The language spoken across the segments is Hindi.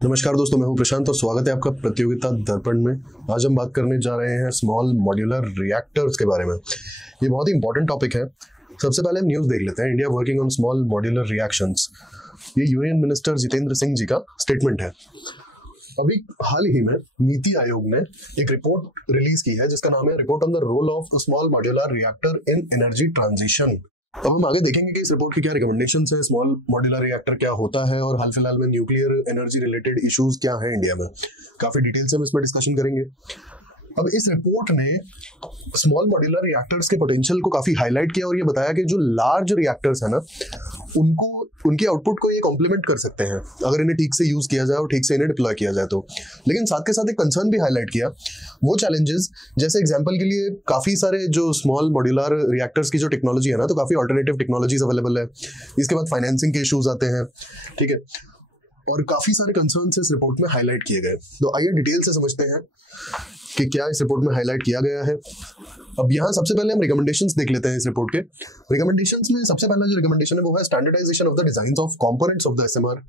नमस्कार दोस्तों, मैं हूं प्रशांत और स्वागत है आपका प्रतियोगिता दर्पण में। आज हम बात करने जा रहे हैं स्मॉल मॉड्यूलर रिएक्टर्स के बारे में। ये बहुत ही इंपॉर्टेंट टॉपिक है। सबसे पहले हम न्यूज़ देख लेते हैं। India working on small modular reactions, ये यूनियन मिनिस्टर जितेंद्र सिंह जी का स्टेटमेंट है। अभी हाल ही में नीति आयोग ने एक रिपोर्ट रिलीज की है जिसका नाम है report on the role of small modular reactor in energy transition. अब हम आगे देखेंगे कि इस रिपोर्ट की क्या रिकमेंडेशंस है, स्मॉल मॉड्यूलर रिएक्टर क्या होता है और हाल फिलहाल में न्यूक्लियर एनर्जी रिलेटेड इश्यूज क्या हैं इंडिया में। काफी डिटेल से हम इसमें डिस्कशन करेंगे। अब इस रिपोर्ट ने स्मॉल मॉड्यूलर रिएक्टर्स के पोटेंशियल को काफी हाईलाइट किया और ये बताया कि जो लार्ज रिएक्टर्स है ना, उनको उनके आउटपुट को ये कॉम्प्लीमेंट कर सकते हैं अगर इन्हें ठीक से यूज किया जाए और ठीक से इन्हें डिप्लॉय किया जाए तो। लेकिन साथ के साथ एक कंसर्न भी हाईलाइट किया, वो चैलेंजेस, जैसे एग्जांपल के लिए काफी सारे जो स्मॉल मॉड्यूलर रिएक्टर्स की जो टेक्नोलॉजी है ना, तो काफी ऑल्टरनेटिव टेक्नोलॉजीज अवेलेबल है। इसके बाद फाइनेंसिंग के इश्यूज आते हैं, ठीक है, और काफी सारे कंसर्न्स इस रिपोर्ट में हाईलाइट किए गए। तो आइए डिटेल से समझते हैं कि क्या इस रिपोर्ट में हाईलाइट किया गया है। अब यहाँ सबसे पहले हम रिकमेंडेशंस देख लेते हैं इस रिपोर्ट के। रिकमेंडेशंस में सबसे पहला जो रिकमेंडेशन है वो है standardization of the designs of components of the SMR.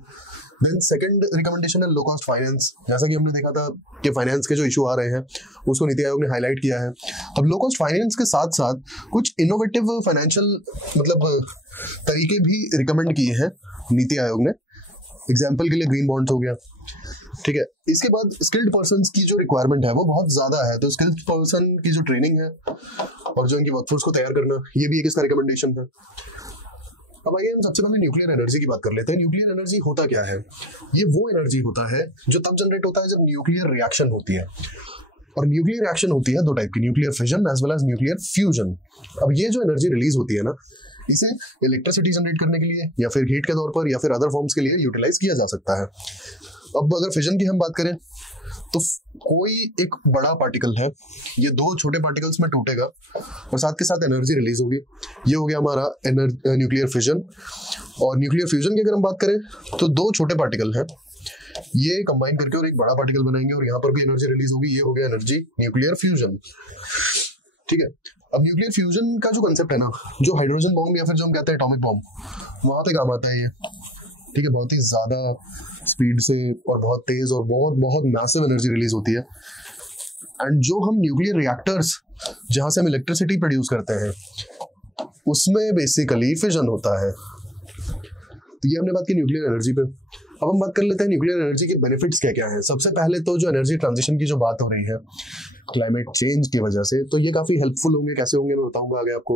Then second recommendation है लो कॉस्ट फाइनेंस। जैसा कि हमने देखा था कि फाइनेंस के जो इशू आ रहे हैं उसको नीति आयोग ने हाईलाइट किया है। अब लो कॉस्ट फाइनेंस के साथ साथ कुछ इनोवेटिव फाइनेंशियल तरीके भी रिकमेंड किए हैं नीति आयोग ने। एग्जाम्पल के लिए ग्रीन बॉन्ड्स हो गया, ठीक है। इसके बाद स्किल्ड पर्सन्स की जो रिक्वायरमेंट है वो बहुत ज्यादा है, तो स्किल्ड पर्सन की जो ट्रेनिंग है और जो इनकी वर्कफोर्स को तैयार करना, ये भी एक इसका रिकमेंडेशन है। अब आइए हम सबसे पहले न्यूक्लियर एनर्जी की बात कर लेते हैं। न्यूक्लियर एनर्जी होता क्या है? ये वो एनर्जी होता है जो तब जनरेट होता है जब न्यूक्लियर रिएक्शन होती है। और न्यूक्लियर रिएक्शन होती है दो टाइप की, nuclear fission as well as nuclear fusion. अब ये जो एनर्जी रिलीज होती है ना, इसे इलेक्ट्रिसिटी जनरेट करने के लिए या फिर हीट के तौर पर या फिर अदर फॉर्म्स के लिए यूटिलाइज किया जा सकता है। अब अगर फिजन की हम बात करें तो कोई एक बड़ा पार्टिकल है, ये दो छोटे पार्टिकल्स में टूटेगा और साथ के साथ एनर्जी रिलीज होगी। ये हो गया हमारा न्यूक्लियर फिजन। और न्यूक्लियर फ्यूजन की अगर हम बात करें तो दो छोटे पार्टिकल हैं, ये कंबाइन करके और एक बड़ा पार्टिकल बनाएंगे और यहाँ पर भी एनर्जी रिलीज होगी। ये हो गया एनर्जी न्यूक्लियर फ्यूजन, ठीक है। अब न्यूक्लियर फ्यूजन का जो कंसेप्ट है ना, जो हाइड्रोजन बॉम्ब या फिर जो हम कहते हैं एटॉमिक बॉम्ब, वहां पे काम आता है ये, ठीक है। बहुत ही ज्यादा स्पीड से और बहुत तेज और बहुत बहुत मैसिव एनर्जी रिलीज होती है। एंड जो हम न्यूक्लियर रिएक्टर्स जहां से हम इलेक्ट्रिसिटी प्रोड्यूस करते हैं उसमें बेसिकली फिजन होता है। तो ये हमने बात की न्यूक्लियर एनर्जी पे। अब हम बात कर लेते हैं न्यूक्लियर एनर्जी के बेनिफिट्स क्या क्या हैं। सबसे पहले तो जो एनर्जी ट्रांजिशन की जो बात हो रही है क्लाइमेट चेंज की वजह से, तो ये काफी हेल्पफुल होंगे। कैसे होंगे मैं बताऊंगा आगे आपको।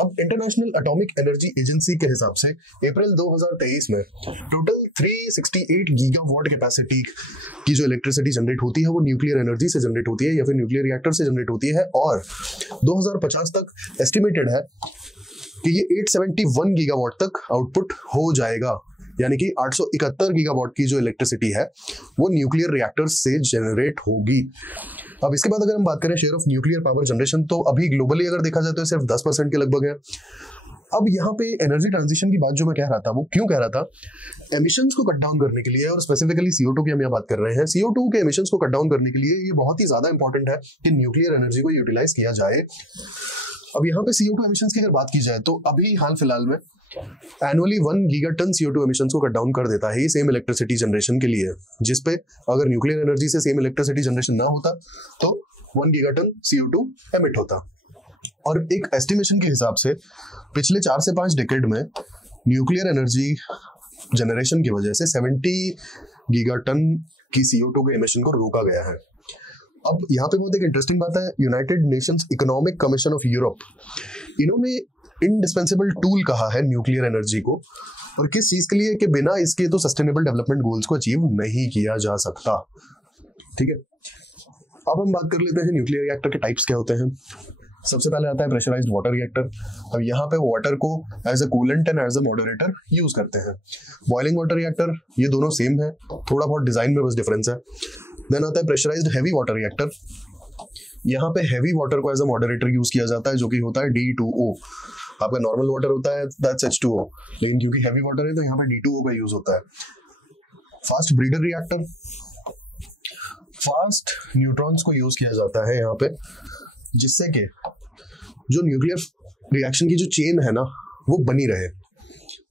अब इंटरनेशनल एटॉमिक एनर्जी एजेंसी के हिसाब से अप्रैल 2023 में टोटल 368 गीगावाट कैपेसिटी की जो इलेक्ट्रिसिटी जनरेट होती है वो न्यूक्लियर एनर्जी से जनरेट होती है या फिर न्यूक्लियर रिएक्टर से जनरेट होती है। और 2050 तक एस्टिमेटेड है कि ये 871 गीगावाट तक आउटपुट हो जाएगा, यानी कि 871 गीगावाट की जो इलेक्ट्रिसिटी है वो न्यूक्लियर रिएक्टर्स से जनरेट होगी। अब इसके बाद अगर हम बात करें share of nuclear power generation, तो अभी ग्लोबली अगर देखा जाए तो सिर्फ 10% के लगभग है। अब यहाँ पे एनर्जी ट्रांजिशन की बात जो मैं कह रहा था वो क्यों कह रहा था, एमिशंस को कट डाउन करने के लिए, और स्पेसिफिकली CO2 की हम यहाँ बात कर रहे हैं। CO2 के एमिशंस को कट डाउन करने के लिए ये बहुत ही ज्यादा इंपॉर्टेंट है कि न्यूक्लियर एनर्जी को यूटिलाइज किया जाए। अब यहाँ पे CO2 एमिशंस की अगर बात की जाए तो अभी हाल फिलहाल में एनुअली 1 गीगाटन CO2 एमिशंस को कट डाउन कर देता है सेम इलेक्ट्रिसिटी जनरेशन के लिए, जिसपे अगर न्यूक्लियर एनर्जी से सेम इलेक्ट्रिसिटी जनरेशन ना होता तो 1 गीगाटन CO2 एमिट होता। और एक एस्टिमेशन के हिसाब से पिछले 4 से 5 डिकेड में न्यूक्लियर एनर्जी जनरेशन की वजह से 70 गीगाटन की CO2 के एमिशन को रोका गया है। अब यहाँ पे बहुत एक इंटरेस्टिंग बात है, United Nations economic commission of Europe, इन्होंने इंडिस्पेंसेबल टूल कहा है न्यूक्लियर एनर्जी को। और किस चीज के लिए? कि बिना इसके तो सस्टेनेबल डेवलपमेंट गोल्स को अचीव नहीं किया जा सकता, ठीक है। अब हम बात कर लेते हैं न्यूक्लियर रिएक्टर के टाइप्स क्या होते हैं। सबसे पहले आता है प्रेशराइज्ड वाटर रिएक्टर। अब यहाँ पे वाटर को as a coolant and as a moderator use करते हैं। बॉइलिंग वाटर रिएक्टर, ये दोनों सेम है, थोड़ा बहुत डिजाइन में बस डिफरेंस है। देन आता है प्रेशराइज्ड हैवी वाटर रिएक्टर। यहाँ पे हैवी वाटर को एज अ मॉडरेटर यूज किया जाता है, जो कि होता है D2O। आपका नॉर्मल वाटर होता है दैट्स H2O, लेकिन क्योंकि हैवी वाटर है तो यहाँ पे D2O का यूज होता है। Fast breeder reactor, fast neutrons को यूज किया जाता है यहाँ पे, जिससे कि जो न्यूक्लियर रिएक्शन की जो चेन है ना वो बनी रहे,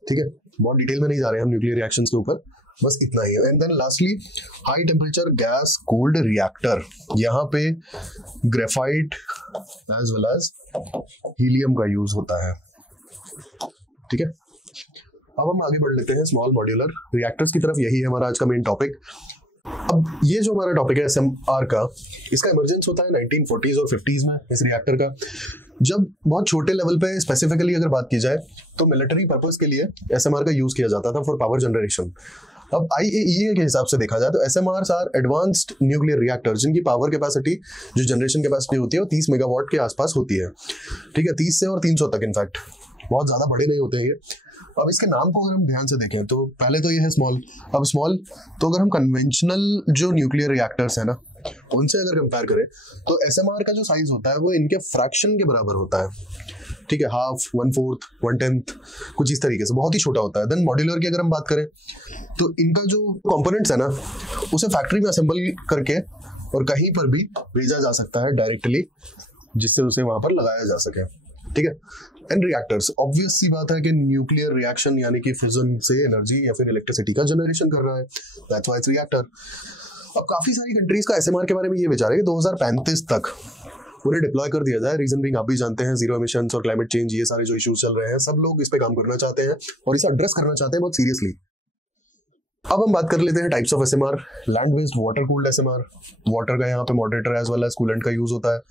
ठीक है। बहुत डिटेल में नहीं जा रहे हैं हम न्यूक्लियर रिएक्शंस के ऊपर, बस इतना ही है। And then lastly high temperature gas cooled reactor, यहाँ पे graphite as well as helium का यूज होता है। ठीक है, अब हम आगे बढ़ लेते हैं स्मॉल मॉड्यूलर रिएक्टर्स की तरफ। यही है हमारा आज का मेन टॉपिक। अब ये जो हमारा टॉपिक है SMR का, इसका इमर्जेंस होता है 1940s और 50s में इस रिएक्टर का, जब बहुत छोटे लेवल पे स्पेसिफिकली अगर बात की जाए तो मिलिट्री पर्पस के लिए SMR का यूज किया जाता था फॉर पावर जनरेशन। अब IAEA के हिसाब से देखा जाए तो SMRs are advanced nuclear reactor, जिनकी पावर कैपेसिटी जो जनरेशन कैपेसिटी होती है वो 30 मेगावाट के आसपास होती है। ठीक है, 30 से और 300 तक, इनफैक्ट बहुत ज्यादा बड़े नहीं होते हैं ये। अब इसके नाम को अगर हम ध्यान से देखें तो पहले तो ये है स्मॉल। अब स्मॉल तो अगर हम कन्वेंशनल जो न्यूक्लियर रिएक्टर्स है ना उनसे अगर कंपेयर करें तो SMR का जो साइज होता है वो इनके फ्रैक्शन के बराबर होता है। ठीक है, हाफ, 1/4, 1/10 कुछ इस तरीके से, बहुत ही छोटा होता है। देन मॉड्यूलर की अगर हम बात करें तो इनका जो कंपोनेंट्स है ना उसे फैक्ट्री में असेंबल करके और कहीं पर भी भेजा जा सकता है डायरेक्टली, जिससे उसे वहां पर लगाया जा सके। ठीक है, एंड रिएक्टर्स ऑब्वियस सी बात है कि न्यूक्लियर रिएक्शन यानी कि फ्यूजन से एनर्जी या फिर इलेक्ट्रिसिटी का जनरेशन कर रहा है, दैट्स व्हाई इट्स रिएक्टर। अब काफी सारी कंट्रीज का SMR के बारे में ये विचार है कि 2035 तक उन्हें डिप्लॉय कर दिया जाए। रीजन बीइंग आप भी जानते हैं, जीरो एमिशंस और क्लाइमेट चेंज, ये सारे जो इश्यूज चल रहे हैं, सब लोग इस पे काम करना चाहते हैं और इसे एड्रेस करना चाहते हैं बहुत सीरियसली। अब हम बात कर लेते हैं types of SMR। Land based water cooled SMR, water का यहाँ पे moderator as well as coolant का यूज होता है।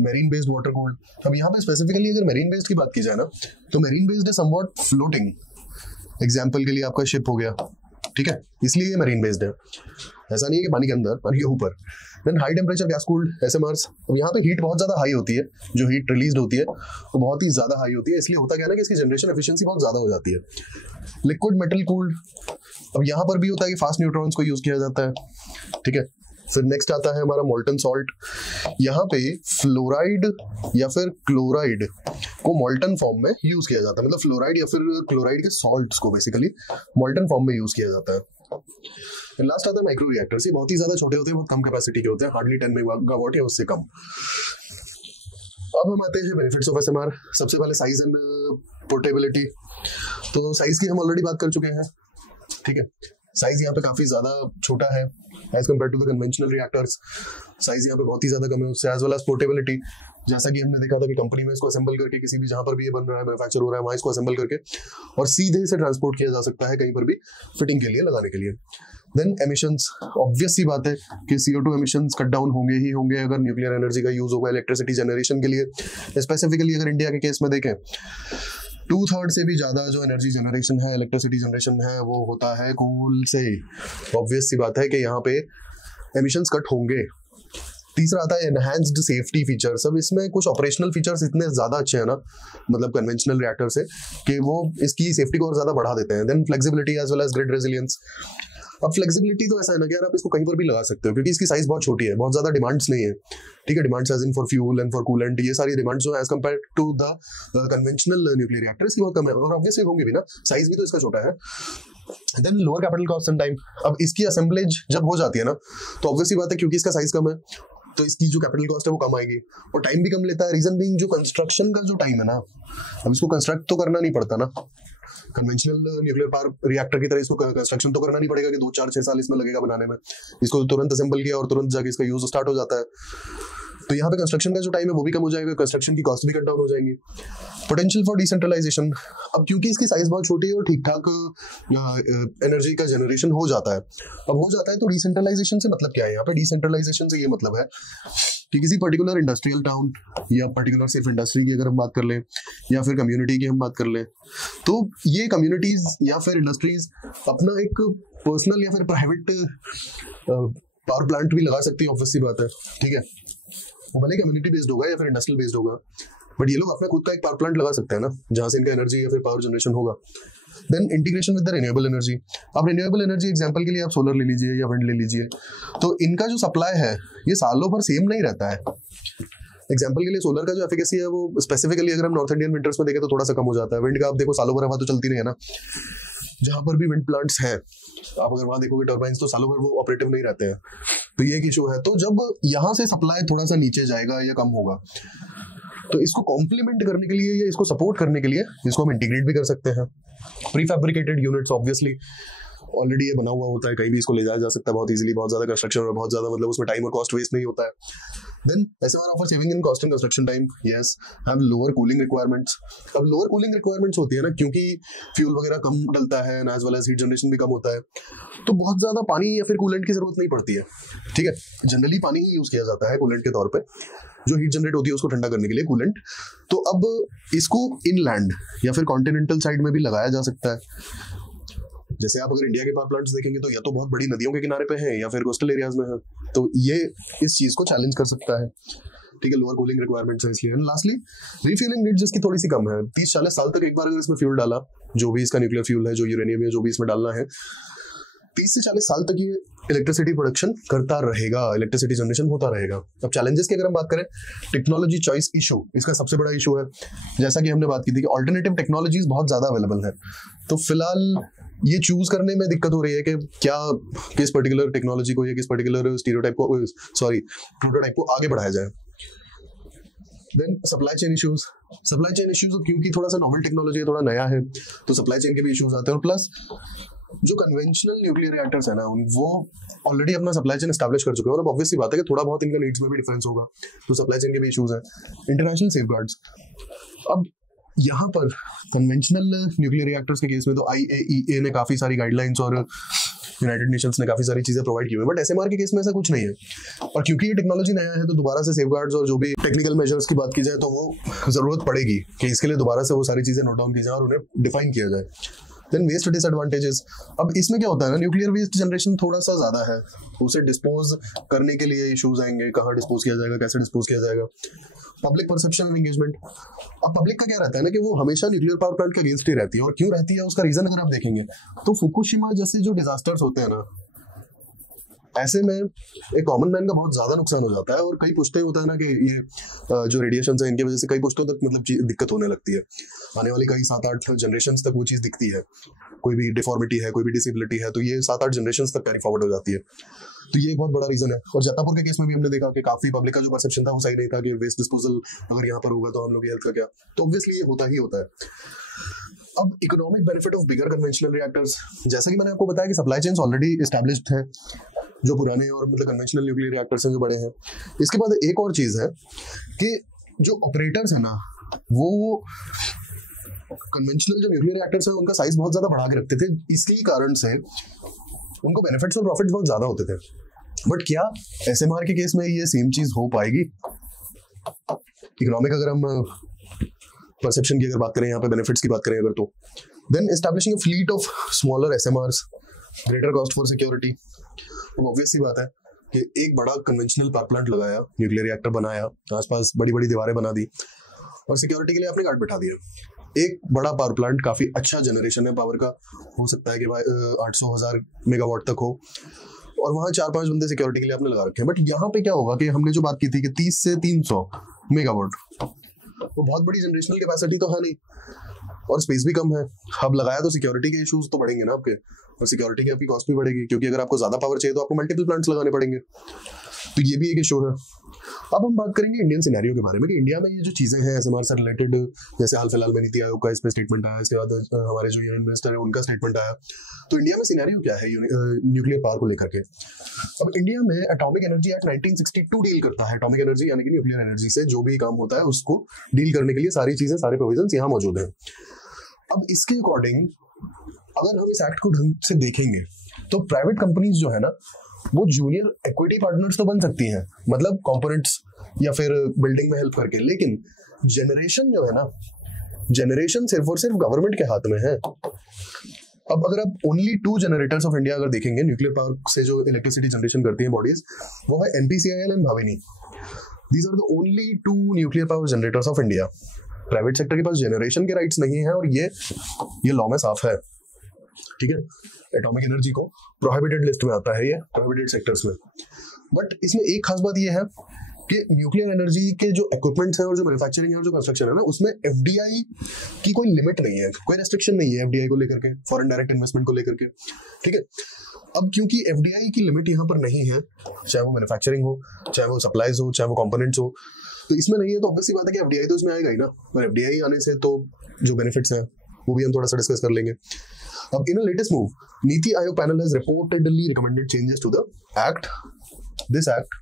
मेरीन बेस्ड वाटर कूल्ड, अब यहाँ पे स्पेसिफिकली अगर मेरीन बेस्ड की बात की जाए ना तो मेरीन बेस्ड है समवॉट फ्लोटिंग। एग्जाम्पल के लिए आपका शिप हो गया, ठीक है, इसलिए ये मेरीन बेस्ड है, ऐसा नहीं है कि पानी के अंदर, पानी के ऊपर। Then high temperature gas cooled SMRs, अब यहाँ पे हीट बहुत ज्यादा हाई होती है, जो हीट रिलीज होती है वो बहुत ही ज्यादा हाई होती है, इसलिए होता क्या है ना कि इसकी जनरेशन एफिशिएंसी बहुत ज्यादा हो जाती है। लिक्विड मेटल कूल्ड, अब यहाँ पर भी होता है कि फास्ट न्यूट्रॉन्स को यूज किया जाता है। ठीक है, फिर नेक्स्ट आता है हमारा मोल्टन सॉल्ट। यहाँ पे फ्लोराइड या फिर क्लोराइड को मोल्टन फॉर्म में यूज किया जाता है, मतलब फ्लोराइड या फिर क्लोराइड के सॉल्ट्स को बेसिकली मोल्टन फॉर्म में यूज किया जाता है। लास्ट आता है माइक्रो रिएक्टर्स, ये बहुत ही ज्यादा छोटे होते हैं, बहुत कम कैपेसिटी के होते हैं, हार्डली 10 मेगावाट या उससे कम। अब हम आते हैं बेनिफिट्स ऑफ SMR। सबसे पहले साइज एंड पोर्टेबिलिटी, तो साइज की हम ऑलरेडी बात कर चुके हैं। ठीक है, साइज यहाँ पे काफी ज्यादा छोटा है as compare to the conventional reactors, size यहाँ पे बहुत ही ज्यादा कम है उससे। एज वेल एज पोर्टेबिलिटी, जैसा कि हमने देखा था कि कंपनी में इसको असेंबल करके किसी भी जहां पर भी ये बन रहा है, मैन्युफैक्चर हो रहा है, वहां इसको असेंबल करके और सीधे इसे ट्रांसपोर्ट किया जा सकता है कहीं पर भी फिटिंग के लिए, लगाने के लिए। देन एमिशंस, ऑब्वियस सी बात है कि CO2 एमिशंस कट डाउन होंगे ही होंगे अगर न्यूक्लियर एनर्जी का यूज होगा इलेक्ट्रिसिटी जनरेशन के लिए। स्पेसिफिकली अगर इंडिया के केस में देखें 2/3 से भी ज्यादा जो एनर्जी जनरेशन है, इलेक्ट्रिसिटी जनरेशन है, वो होता है कोल से। ऑब्वियस सी बात है कि यहाँ पे एमिशंस कट होंगे। तीसरा आता है एनहांस्ड सेफ्टी फीचर्स। अब इसमें कुछ ऑपरेशनल फीचर्स इतने ज्यादा अच्छे हैं ना, मतलब कन्वेंशनल रिएक्टर से, कि वो इसकी सेफ्टी को और ज्यादा बढ़ा देते हैं। Then flexibility as well as grid resilience. अब फ्लेक्सिबिलिटी तो ऐसा है ना कि यार आप इसको कहीं पर भी लगा सकते हो क्योंकि इसकी साइज बहुत छोटी है, बहुत ज्यादा डिमांड्स नहीं है। ठीक है, demands as in for fuel and for coolant, ये सारी डिमांड्स जो है as compare to the conventional nuclear reactors की बहुत कम है, और ऑब्वियसली होंगे भी ना, साइज भी तो इसका छोटा है। Then lower capital cost and time. अब इसकी असेंबलेज जब हो जाती है ना तो ऑब्वियसली बात है क्योंकि इसका साइज कम है तो इसकी जो कैपिटल कॉस्ट है वो कम आएगी और टाइम भी कम लेता है। रीजन बीइंग जो कंस्ट्रक्शन का जो टाइम है ना, अब इसको कंस्ट्रक्ट तो करना नहीं पड़ता ना, कन्वेंशनल न्यूक्लियर पावर रिएक्टर की तरह इसको कंस्ट्रक्शन तो करना नहीं पड़ेगा कि 2, 4, 6 साल इसमें लगेगा बनाने में। इसको तुरंत असेंबल किया और तुरंत जाके इसका यूज स्टार्ट हो जाता है। तो यहाँ पे कंस्ट्रक्शन का जो टाइम है वो भी कम हो जाएगा, कंस्ट्रक्शन की कॉस्ट भी कट डाउन हो जाएंगी। पोटेंशियल फॉर डिसेंट्रलाइजेशन, अब क्योंकि इसकी साइज बहुत छोटी है और ठीक ठाक एनर्जी का जनरेशन हो जाता है। अब हो जाता है तो डिसेंट्रलाइजेशन से मतलब क्या है? यहाँ पे डिसेंट्रलाइजेशन से ये मतलब है कि किसी पर्टिकुलर इंडस्ट्रियल टाउन या पर्टिकुलर सिर्फ इंडस्ट्री की अगर हम बात कर लें या फिर कम्युनिटी की हम बात कर लें, तो ये कम्युनिटीज या फिर इंडस्ट्रीज अपना एक पर्सनल या फिर प्राइवेट पावर प्लांट भी लगा सकती है, ऑब्वियसली बात है। ठीक है, वो भले कम्युनिटी बेस्ड होगा या फिर इंडस्ट्रियल बेस्ड होगा, बट ये लोग अपना खुद का एक पावर प्लांट लगा सकते हैं ना, जहां से इनका एनर्जी या फिर पावर जनरेशन होगा। Then integration with the renewable energy. अब रिन्यूएबल एनर्जी एग्जांपल के लिए आप सोलर ले लीजिए या विंड ले लीजिए, तो इनका जो सप्लाई है ये सालों भर सेम नहीं रहता है। एग्जांपल के लिए सोलर का जो एफिकेसी है वो स्पेसिफिकली अगर हम नॉर्थ इंडियन विंटर्स में देखें तो थोड़ा सा कम हो जाता है। विंड का आप देखो सालों भर हवा तो चलती नहीं है ना, जहां पर भी विंड प्लांट्स हैं आप अगर वहां देखोगे टर्बाइंस तो सालों भर वो ऑपरेटिव नहीं रहते हैं, तो ये एक इशू है। तो जब यहां से सप्लाई थोड़ा सा नीचे जाएगा या कम होगा तो इसको कॉम्प्लीमेंट करने के लिए या इसको सपोर्ट करने के लिए इसको हम इंटीग्रेट भी कर सकते हैं। Pre fabricated units obviously already ये बना हुआ होता है, कहीं भी इसको ले जाया जा सकता है बहुत इजीली, बहुत ज्यादा कंस्ट्रक्शन और बहुत ज्यादा मतलब उसमें टाइम और कॉस्ट वेस्ट नहीं होता है। Then SMR offer saving in cost and construction time, yes, have lower cooling requirements. अब लोअर कूलिंग रिक्वायरमेंट्स होती है ना, क्योंकि फ्यूल वगैरह कम डलता है as well as heat generation भी कम होता है, तो बहुत ज्यादा पानी या फिर कूलेंट की जरूरत नहीं पड़ती है। ठीक है, जनरली पानी ही यूज किया जाता है कूलेंट के तौर पे, जो हीट जनरेट होती है उसको ठंडा करने के लिए कूलेंट। तो अब इसको इनलैंड या फिर कॉन्टिनेंटल साइड में भी लगाया जा सकता है। जैसे आप अगर इंडिया के पावर प्लांट्स देखेंगे तो या तो बहुत बड़ी नदियों के किनारे पे हैं या फिर कोस्टल एरियाज में है, तो ये इस चीज को चैलेंज कर सकता है। ठीक है, लोअर कूलिंग रिक्वायरमेंट्स है इसलिए। एंड लास्टली रिफ्यूलिंग नीड्स जिसकी थोड़ी सी कम है, 30-40 साल तक एक बार अगर इसमें फ्यूल डाला, जो भी इसका न्यूक्लियर फ्यूल है, जो यूरेनियम है, जो भी इसमें डालना है, 30 से 40 साल तक ये इलेक्ट्रिसिटी प्रोडक्शन करता रहेगा, इलेक्ट्रिसिटी जनरेशन होता रहेगा। अब चैलेंजेस की अगर हम बात करें, टेक्नोलॉजी चॉइस इशू इसका सबसे बड़ा इशू है। जैसा कि हमने बात की थी कि ऑल्टरनेटिव टेक्नोलॉजीज बहुत ज्यादा अवेलेबल है, तो फिलहाल ये चूज करने में दिक्कत हो रही है कि क्या किस पर्टिकुलर टेक्नोलॉजी को या किस पर्टिकुलर स्टीरियोटाइप को, सॉरी प्रोटोटाइप को आगे बढ़ाया जाए। देन सप्लाई चेन इश्यूज, क्योंकि थोड़ा सा नॉवल टेक्नोलॉजी है, थोड़ा नया है, तो सप्लाई चेन के भी इश्यूज आते हैं। और प्लस जो कन्वेंशनल न्यूक्लियर रिएक्टर्स है ना, वो ऑलरेडी अपना सप्लाई चेन एस्टैब्लिश कर चुके हैं, और अब ऑब्वियसली बात है कि थोड़ा बहुत इनका नीड्स में भी डिफरेंस होगा, तो सप्लाई चेन के भी इश्यूज हैं। इंटरनेशनल सेफगार्ड्स, अब यहाँ पर कन्वेंशनल न्यूक्लियर रिएक्टर्स के केस में तो IAEA ने काफी सारी गाइडलाइंस और यूनाइटेड नेशंस ने काफी सारी चीजें प्रोवाइड की हुई है, बट SMR के केस में ऐसा कुछ नहीं है। और क्योंकि ये टेक्नोलॉजी नया है, तो दोबारा से सेफगार्ड्स और जो भी टेक्निकल मेजर्स की बात की जाए तो वो जरूरत पड़ेगी कि इसके लिए दोबारा से वो सारी चीजें नोट डाउन की जाए और उन्हें डिफाइन किया जाए। देन वेस्ट डिसएडवांटेजेस, अब इसमें क्या होता है ना, न्यूक्लियर वेस्ट जनरेशन थोड़ा सा ज्यादा है, उसे डिस्पोज करने के लिए इश्यूज आएंगे, कहाँ डिस्पोज किया जाएगा, कैसे डिस्पोज किया जाएगा। पब्लिक परसेप्शन एंड एंगेजमेंट, अब पब्लिक का क्या रहता है ना कि वो हमेशा न्यूक्लियर पावर प्लांट के अगेंस्ट ही रहती है, और क्यों रहती है उसका रीजन अगर आप देखेंगे तो फुकुशिमा जैसे जो डिजास्टर्स होते हैं ना, ऐसे में एक कॉमन मैन का बहुत ज्यादा नुकसान हो जाता है, और कई पुश्ते होता है ना कि ये जो रेडिएशन है इनकी वजह से कई पुश्तों तक मतलब दिक्कत होने लगती है, आने वाली कई 7-8 जनरेशन तक वो चीज दिखती है, कोई भी डिफॉर्मिटी है, कोई भी डिसेबिलिटी है, तो ये 7-8 जनरेशन तक कैरी फॉरवर्ड हो जाती है। तो ये एक बहुत बड़ा रीजन है। और जतापुर के केस में भी हमने देखा कि काफी पब्लिक का जो परसेप्शन था वो सही नहीं था कि वेस्ट डिस्पोजल अगर यहाँ पर होगा तो हम लोग की हेल्थ का क्या, तो ऑब्वियसली ये होता ही होता है। अब economic benefit of bigger conventional reactors, जैसा कि मैंने आपको बताया कि सप्लाई चेन्स ऑलरेडी एस्टैब्लिश्ड है, जो पुराने और मतलब कन्वेंशनल न्यूक्लियर रिएक्टर्स हैं जो बड़े हैं। इसके बाद एक और चीज है कि जो ऑपरेटर्स है ना, वो कन्वेंशनल जो न्यूक्लियर रिएक्टर्स है उनका साइज बहुत ज्यादा बढ़ा के रखते थे, इसी कारण से उनको बेनिफिट्स और प्रॉफिट्स बहुत ज्यादा होते थे। बट क्या SMR के केस में ये सेम चीज हो पाएगी? इकोनॉमिक अगर हम परसेप्शन की अगर बात करें, यहाँ पे बेनिफिट्स की बात करें अगर, तो then establishing a fleet of smaller SMRs, greater cost for security. Obvious सी बात है कि एक बड़ा कन्वेंशनल पावर प्लांट लगाया, न्यूक्लियर रिएक्टर बनाया, आसपास बड़ी बड़ी दीवारें बना दी और सिक्योरिटी के लिए आपने गार्ड बैठा दिया। एक बड़ा पावर प्लांट काफी अच्छा जनरेशन है पावर का, हो सकता है कि 800-1000 मेगावाट तक हो, और वहाँ 4-5 बंदे सिक्योरिटी के लिए आपने लगा रखे हैं। बट यहाँ पे क्या होगा कि हमने जो बात की थी कि 30 से 300 मेगावाट, वो बहुत बड़ी जनरेशनल कैपेसिटी तो है नहीं, और स्पेस भी कम है। अब लगाया तो सिक्योरिटी के इश्यूज तो बढ़ेंगे ना आपके, और सिक्योरिटी की आपकी कॉस्ट भी बढ़ेगी, क्योंकि अगर आपको ज्यादा पावर चाहिए तो आपको मल्टीपल प्लांट्स लगाने पड़ेंगे, तो ये भी एक इशू है। अब हम बात करेंगे इंडियन सिनेरियो के बारे में कि इंडिया में ये जो चीजें हैं SMR से रिलेटेड, जैसे हाल फिलहाल में नीति आयोग का इस पे स्टेटमेंट आया, इसके बाद हमारे जो यूनियन मिनिस्टर है उनका स्टेटमेंट आया, तो इंडिया में सिनेरियो क्या है न्यूक्लियर पावर को लेकर के। अब इंडिया में एटॉमिक एनर्जी एक्ट 1962 डील करता है एटॉमिक एनर्जी यानी कि न्यूक्लियर एनर्जी से जो भी काम होता है उसको डील करने के लिए सारी चीजें, सारे प्रोविजंस यहाँ मौजूद हैं। अब इसके अकॉर्डिंग अगर हम इस एक्ट को ढंग से देखेंगे तो प्राइवेट कंपनीज जो है ना, वो जूनियर इक्विटी पार्टनर्स तो बन सकती हैं, मतलब कंपोनेंट्स या फिर बिल्डिंग में हेल्प करके, लेकिन जनरेशन जो है ना, जनरेशन सिर्फ और सिर्फ गवर्नमेंट के हाथ में है। अब अगर आप ओनली 2 जनरेटर्स ऑफ इंडिया अगर देखेंगे न्यूक्लियर पावर से जो इलेक्ट्रिसिटी जनरेशन करती हैं बॉडीज, वो है NPCIL and Bhavini. These are the only 2 nuclear power generators of India. Private sector के पास जनरेशन के राइट्स नहीं है, और ये लॉ में साफ है। ठीक है, एटॉमिक एनर्जी को प्रोहिबिटेड लिस्ट में आता है, ये प्रोहिबिटेड सेक्टर्स में। बट इसमें एक खास बात ये है कि न्यूक्लियर एनर्जी के जो इक्विपमेंट्स हैं और जो मैन्युफैक्चरिंग है और जो कंस्ट्रक्शन है ना, उसमें FDI की कोई लिमिट नहीं है, कोई रेस्ट्रिक्शन नहीं है FDI को लेकर के, फॉरेन डायरेक्ट इन्वेस्टमेंट को लेकर के। ठीक है, अब क्योंकि FDI की लिमिट यहाँ पर नहीं है, चाहे वो मैन्युफैक्चरिंग हो, चाहे वो सप्लाईज हो, चाहे वो कंपोनेंट्स हो, तो इसमें नहीं है, तो ऑब्वियसली बात है कि FDI तो इसमें आएगा ही ना। और FDI आने से तो जो बेनिफिट्स हैं वो भी हम थोड़ा सा डिस्कस कर लेंगे। अब इन अ latest move, NITI Aayog panel has reportedly recommended changes to the act, this act,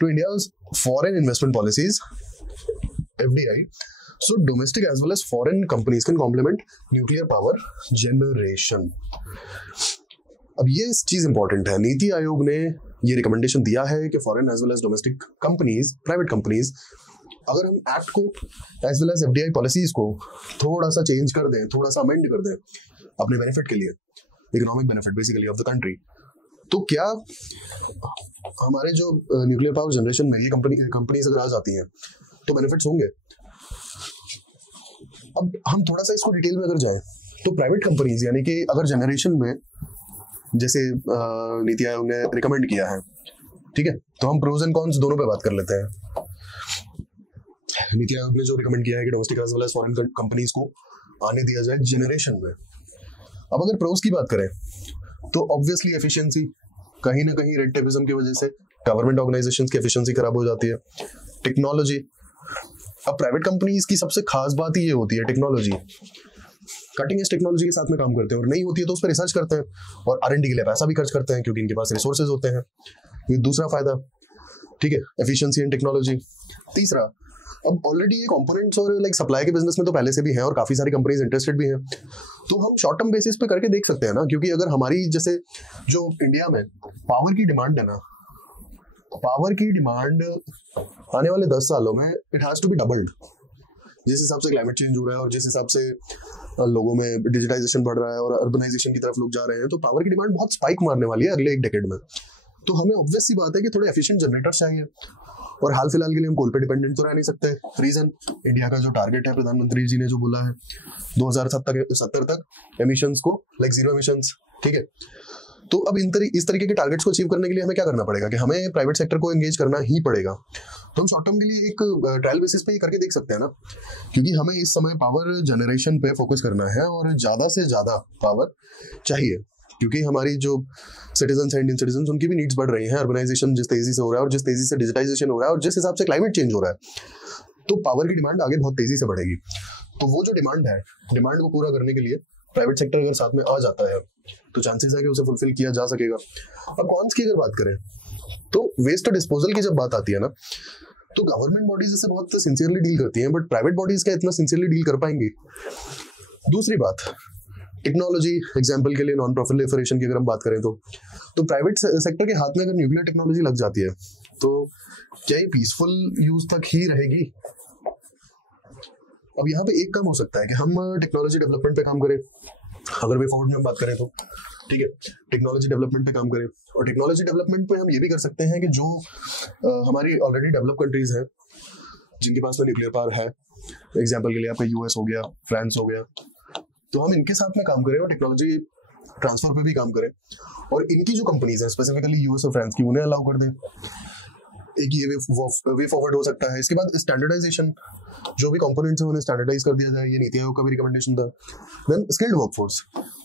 to India's foreign investment policies, FDI, so domestic as well as foreign companies can complement nuclear power generation. अब ये चीज इंपॉर्टेंट है, नीति आयोग ने ये रिकमेंडेशन दिया है कि foreign as well as domestic companies, private companies, अगर हम एक्ट को as well as FDI policies को थोड़ा सा चेंज कर दें, थोड़ा सा अमेंड कर दें अपने बेनिफिट के लिए, economic benefit basically of the country, तो क्या हमारे जो न्यूक्लियर पावर जनरेशन में ये कंपनीज अगर आ जाती हैं तो बेनिफिट्स होंगे। अब हम थोड़ा सा इसको डिटेल में अगर जाएं तो प्राइवेट कंपनीज यानी कि अगर जनरेशन में जैसे नीति आयोग ने रिकमेंड किया है, ठीक है, तो हम प्रोज एंड कॉन्स दोनों पे बात कर लेते हैं। नीति आयोग ने जो रिकमेंड किया है कि domestic as well as foreign companies को आने दिया जाए जनरेशन में। अब अगर प्रोज की बात करें तो ऑब्वियसली एफिशिएंसी, कहीं ना कहीं रेड टेपिज्म की वजह से गवर्नमेंट ऑर्गेनाइजेशंस की एफिशिएंसी खराब हो जाती है। टेक्नोलॉजी, अब प्राइवेट कंपनीज की सबसे खास बात ही ये होती है टेक्नोलॉजी, कटिंग एज टेक्नोलॉजी के साथ में काम करते हैं, और नहीं होती है तो उस पर रिसर्च करते हैं और R&D के लिए पैसा भी खर्च करते हैं क्योंकि इनके पास रिसोर्सेज होते हैं। ये दूसरा फायदा, ठीक है, एफिशिएंसी एंड टेक्नोलॉजी। तीसरा, अब ऑलरेडी ये कंपोनेंट्स और लाइक सप्लाई के बिजनेस में तो पहले से भी हैं और काफी सारी कंपनीज इंटरेस्टेड भी हैं, तो हम शॉर्ट टर्म बेसिस पे करके देख सकते हैं ना, क्योंकि अगर हमारी जैसे जो इंडिया में पावर की डिमांड है ना, पावर की डिमांड आने वाले 10 सालों में it has to be doubled. जिस हिसाब से क्लाइमेट चेंज हो रहा है और जिस हिसाब से लोगों में डिजिटाइजेशन बढ़ रहा है और अर्बनाइजेशन की तरफ लोग जा रहे हैं, तो पावर की डिमांड बहुत स्पाइक मारने वाली है अगले 1 डेकेड में। तो हमें ऑब्वियस सी बात है कि थोड़े एफिशिएंट जनरेटर्स चाहिए, और हाल फिलहाल के लिए हम कोल पे डिपेंडेंट तो रह नहीं सकते। रीजन, इंडिया का जो टारगेट है प्रधानमंत्री जी ने जो बोला है 2070 तक एमिशंस को लाइक जीरो एमिशंस, ठीक है। तो अब इस तरीके के टारगेट्स को अचीव करने के लिए हमें क्या करना पड़ेगा कि हमें प्राइवेट सेक्टर को एंगेज करना ही पड़ेगा। तो हम शॉर्ट टर्म के लिए एक ट्रायल बेसिस पे ये करके देख सकते हैं ना, क्योंकि हमें इस समय पावर जनरेशन पे फोकस करना है और ज्यादा से ज्यादा पावर चाहिए, क्योंकि हमारी जो सिटीजन्स हैं, इंडियन सिटीजन्स, उनकी भी नीड्स बढ़ रही हैं। अर्बनाइजेशन जिस तेजी से हो रहा है और जिस तेजी से डिजिटाइजेशन हो रहा है और जिस हिसाब से क्लाइमेट चेंज हो रहा है, तो पावर की डिमांड आगे बहुत तेजी से बढ़ेगी। तो वो जो डिमांड है, डिमांड को पूरा करने के लिए प्राइवेट सेक्टर अगर साथ में आ जाता है तो चांसेस है कि उसे फुलफिल किया जा सकेगा। अब कॉन्स की अगर बात करें तो वेस्ट डिस्पोजल की जब बात आती है ना, तो गवर्नमेंट बॉडीज इससे बहुत सिंसियरली डील करती हैं, बट प्राइवेट बॉडीज क्या इतना सिंसियरली डील कर पाएंगी? दूसरी बात, टेक्नोलॉजी, एग्जाम्पल के लिए नॉन प्रोलिफरेशन की अगर हम बात करें तो प्राइवेट सेक्टर के हाथ में अगर न्यूक्लियर टेक्नोलॉजी लग जाती है तो क्या ये पीसफुल यूज तक ही रहेगी? अब यहाँ पे एक काम हो सकता है कि हम टेक्नोलॉजी डेवलपमेंट पे काम करें, अगर वे फॉरवर्ड में हम बात करें तो, ठीक है, टेक्नोलॉजी डेवलपमेंट पे काम करें। और टेक्नोलॉजी डेवलपमेंट पे हम ये भी कर सकते हैं कि जो हमारी ऑलरेडी डेवलप कंट्रीज हैं जिनके पास में न्यूक्लियर पावर है, एग्जाम्पल के लिए आपका US हो गया, फ्रांस हो गया, तो हम इनके साथ में काम करें और टेक्नोलॉजी ट्रांसफर पे भी काम करें, और इनकी जो कंपनीज हैं स्पेसिफिकली US और फ्रांस की, उन्हें अलाउ कर दें। एक ये वे फॉरवर्ड हो सकता है। इसके बाद स्टैंडर्डाइजेशन, जो भी कंपोनेंट्स हैं उन्हें स्टैंडर्डाइज कर दिया जाए, ये नीति आयोग का भी रिकमेंडेशन था। देन स्किल्ड वर्कफोर्स,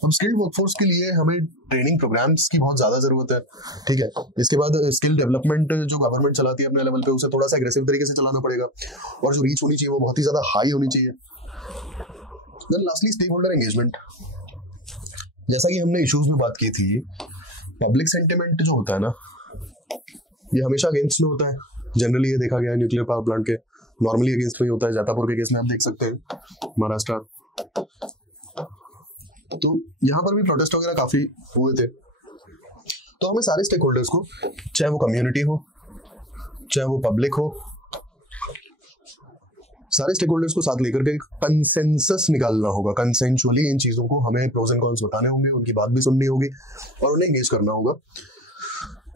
अब स्किल्ड वर्कफोर्स के लिए हमें ट्रेनिंग प्रोग्राम्स की बहुत ज्यादा जरूरत है, ठीक है। इसके बाद स्किल डेवलपमेंट जो गवर्नमेंट चलाती है अपने लेवल पे, उसे थोड़ा सा एग्रेसिव तरीके से चलाना पड़ेगा, और जो रीच होनी चाहिए वो बहुत ही ज्यादा हाई होनी चाहिए। Then lastly stakeholder engagement, जैसा कि हमने इश्यूज में बात की थी, पब्लिक सेंटिमेंट जो होता है ना, ये हमेशा अगेंस्ट में होता है। जनरली ये देखा गया है न्यूक्लियर पावर प्लांट के नॉर्मली अगेंस्ट में ही होता है। जातापुर के केस में आप देख सकते हैं, महाराष्ट्र, तो यहाँ पर भी प्रोटेस्ट वगैरह काफी हुए थे। तो हमें सारे स्टेक होल्डर्स को, चाहे वो कम्युनिटी हो, चाहे वो पब्लिक हो, सारे स्टेक होल्डर्स को साथ लेकर के कंसेंसस निकालना होगा। कंसेंचुअली इन चीजों को हमें प्रोज एंड कॉन्स बताने होंगे, उनकी बात भी सुननी होगी और उन्हें एंगेज करना होगा,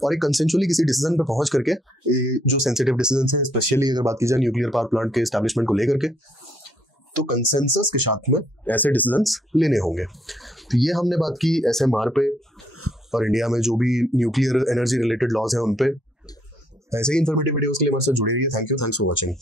और एक कंसेंचुअली किसी डिसीजन पे पहुंच करके जो सेंसिटिव डिसीजन हैं, स्पेशली अगर बात की जाए न्यूक्लियर पावर प्लांट के एस्टैब्लिशमेंट को लेकर के, तो कंसेंसस के साथ में ऐसे डिसीजंस लेने होंगे। तो ये हमने बात की SMR पे और इंडिया में जो भी न्यूक्लियर एनर्जी रिलेटेड लॉज हैं उन पे। ऐसे ही इन्फॉर्मेटिव वीडियोस के लिए हमारे साथ जुड़े रहिए। Thanks for watching.